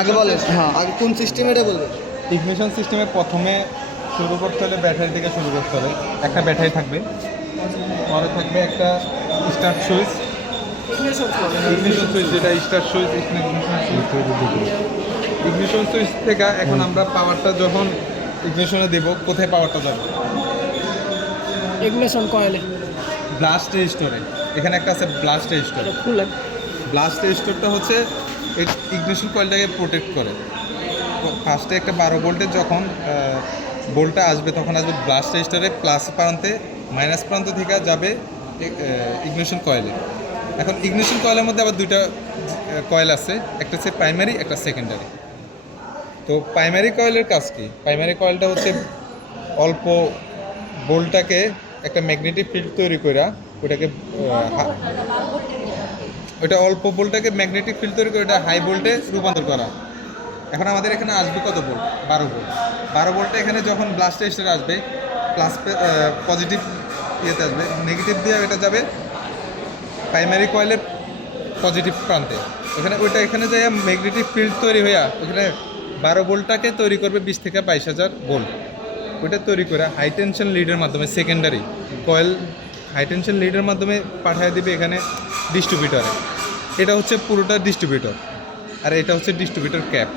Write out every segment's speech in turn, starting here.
আগে বলেন, হ্যাঁ আগে কোন সিস্টেম এটা বলবেন। ইগনিশন সিস্টেমে প্রথমে শুরু করতে হলে ব্যাটারি থেকে শুরু করতে হবে। একটা ব্যাটারি থাকবে, পরে থাকবে একটা স্টার্ট সুইচ, ইগনিশন সুইচ যেটা স্টার্ট সুইচ, ইগনিশন সুইচ থেকে এখন আমরা পাওয়ারটা যখন ইগনিশনে দেব, কোথায় পাওয়ারটা যাবে? ইগনিশন কয়েলে ব্লাস্ট রেজিস্টরে। এখানে একটা আছে ব্লাস্ট রেজিস্টর। খুলেন। ব্লাস্ট রেজিস্টরটা হচ্ছে এই ইগনিশন কয়েলটাকে প্রোটেক্ট করে। ফার্স্টে একটা 12 ভোল্টের যখন ভোল্টটা আসবে, তখন আসবে ব্লাস্ট রেজিস্টরে প্লাস প্রান্তে, মাইনাস প্রান্ত থেকে যাবে ইগনিশন কয়েলে। এখন ইগনিশন কয়েলের মধ্যে আবার দুইটা কয়েল আছে, একটা হচ্ছে প্রাইমারি, একটা সেকেন্ডারি। তো প্রাইমারি কয়েলের কাজ কি? প্রাইমারি কয়েলটা হচ্ছে অল্প ভোল্টটাকে একটা ম্যাগনেটিক ফিল্ড তৈরি করে ওটাকে ওটা অল্প ভোল্টটাকে ম্যাগনেটিক ফিল্ড তৈরি করে ওটা হাই ভোল্টে রূপান্তর করা। এখন আমাদের এখানে আসবে কত ভোল্ট? 12 ভোল্ট। 12 ভোল্টে এখানে যখন ব্লাস্ট রেজিস্টারে আসবে, প্লাস পজিটিভ ইয়েতে আসবে, নেগেটিভ দিয়ে এটা যাবে প্রাইমারি কয়েলের পজিটিভ প্রান্তে। ওইটা এখানে যাই ম্যাগনেটিক ফিল্ড তৈরি হইয়া ওখানে 12 ভোল্টটাকে তৈরি করবে 20 থেকে 22,000 ভোল্ট। ওইটা তৈরি করে হাই টেনশন লিডের মাধ্যমে সেকেন্ডারি কয়েল হাই টেনশন লিডের মাধ্যমে পাঠিয়ে দিবে এখানে ডিস্ট্রিবিউটরে। এটা হচ্ছে পুরোটা ডিস্ট্রিবিউটর, আর এটা হচ্ছে ডিস্ট্রিবিউটর ক্যাপ।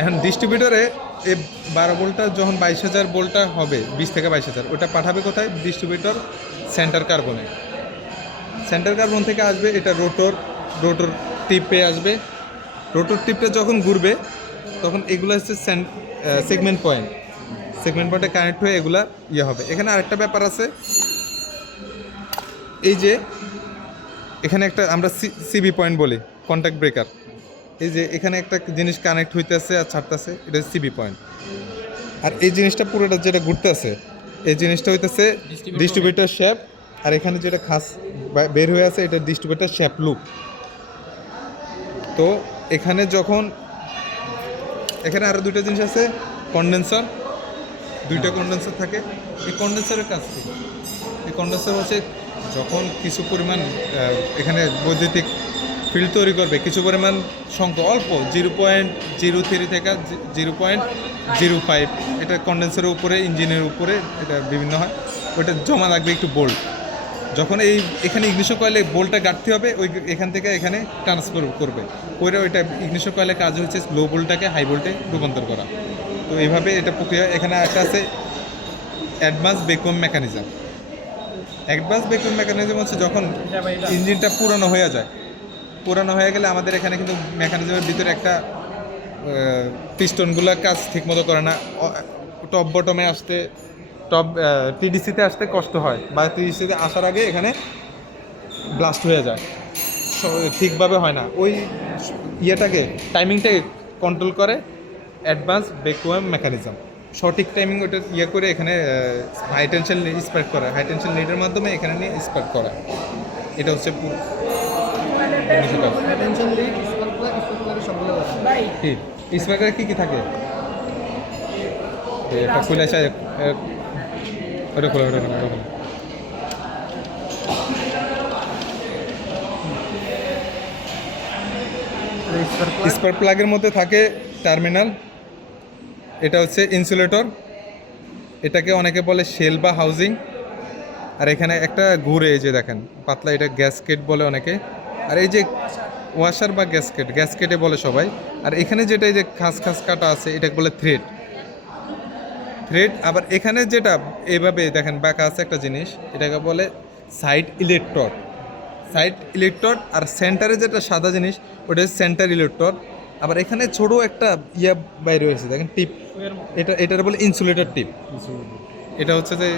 এখন ডিস্ট্রিবিউটরে এই 12 ভোল্টটা যখন 22,000 ভোল্টটা হবে, 20 থেকে 22,000, ওটা পাঠাবে কোথায়? ডিস্ট্রিবিউটর সেন্টার কার্বনে। সেন্টার কার্বন থেকে আসবে এটা রোটর টিপে আসবে। রোটর টিপটা যখন ঘুরবে তখন এগুলো হচ্ছে সেগমেন্ট পয়েন্ট। সেগমেন্ট পয়েন্টে কানেক্ট হয়ে এগুলা ইয়ে হবে। এখানে আরেকটা ব্যাপার আছে, এই যে এখানে একটা আমরা সিবি পয়েন্ট বলি, কন্ট্যাক্ট ব্রেকার। এই যে এখানে একটা জিনিস কানেক্ট হইতেছে আর ছাড়তেছে, এটা সিবি পয়েন্ট। আর এই জিনিসটা পুরোটা যেটা ঘুরতেছে, এই জিনিসটা হইতেছে ডিস্ট্রিবিউটর শেপ। আর এখানে যেটা খাস বের হয়ে আছে, এটা ডিস্ট্রিবিউটর শেপ লুপ। তো এখানে যখন এখানে আরও দুইটা জিনিস আছে, কন্ডেন্সার, দুইটা কন্ডেন্সার থাকে। এই কন্ডেন্সারের কাজ কি? এই কন্ডেন্সার হচ্ছে যখন কিছু পরিমাণ এখানে বৈদ্যুতিক ফিল্ড তৈরি করবে, কিছু পরিমাণ সংখ্যা অল্প 0.03 থেকে 0.05, এটা কন্ডেন্সারের উপরে, ইঞ্জিনের উপরে এটা বিভিন্ন হয়, ওইটা জমা রাখবে একটু বোল্ট। যখন এখানে ইগনিশন কয়েলে বোল্টটা গাঁথতে হবে, ওই এখান থেকে এখানে ট্রান্সফার করবে করে। ওইটা ইগনিশন কয়েলের কাজ হচ্ছে লো ভোল্টটাকে হাই ভোল্টে রূপান্তর করা। তো এইভাবে এটা প্রক্রিয়া। এখানে একটা আছে advance vacuum mechanism. Advance vacuum mechanism হচ্ছে যখন ইঞ্জিনটা পুরানো হয়ে যায়, পুরানো হয়ে গেলে আমাদের এখানে কিন্তু মেকানিজমের ভিতরে একটা পিস্টনগুলো কাজ ঠিকমতো করে না, টপ বটমে আসতে, টপ টিডিসিতে আসতে কষ্ট হয়, বা টিডিসিতে আসার আগে এখানে ব্লাস্ট হয়ে যায়, ঠিকভাবে হয় না। ওই ইয়েটাকে, টাইমিংটাকে কন্ট্রোল করে অ্যাডভান্স ভ্যাকুয়াম মেকানিজম। সঠিক টাইমিং ওটা ইয়ে করে এখানে হাই টেনশন স্পার্ক করা, হাই টেনশন লিডের মাধ্যমে এখানে নিয়ে স্পার্ক করা। এটা হচ্ছে স্পার্কারে কী কী থাকে? একটা খুলে আসা, ওটা খোলা, ওটা খোলা। স্পার্ক প্লাগের মধ্যে থাকে টার্মিনাল, এটা হচ্ছে ইনসুলেটর, এটাকে অনেকে বলে শেল বা হাউজিং। আর এখানে একটা ঘুরে, এই যে দেখেন পাতলা, এটা গ্যাসকেট বলে অনেকে। আর এই যে ওয়াশার বা গ্যাসকেটে বলে সবাই। আর এখানে যেটা এই যে খাস কাটা আছে, এটাকে বলে থ্রেড। আবার এখানে যেটা এইভাবে দেখেন বাঁকা আছে একটা জিনিস, এটাকে বলে সাইড ইলেকট্রড। আর সেন্টারে যেটা সাদা জিনিস, ওটা সেন্টার ইলেকট্রড। আবার এখানে ছোট একটা ইয়া বাইরে হয়েছে দেখেন, টিপ, এটার বলে ইনসুলেটর টিপ। এটা হচ্ছে যে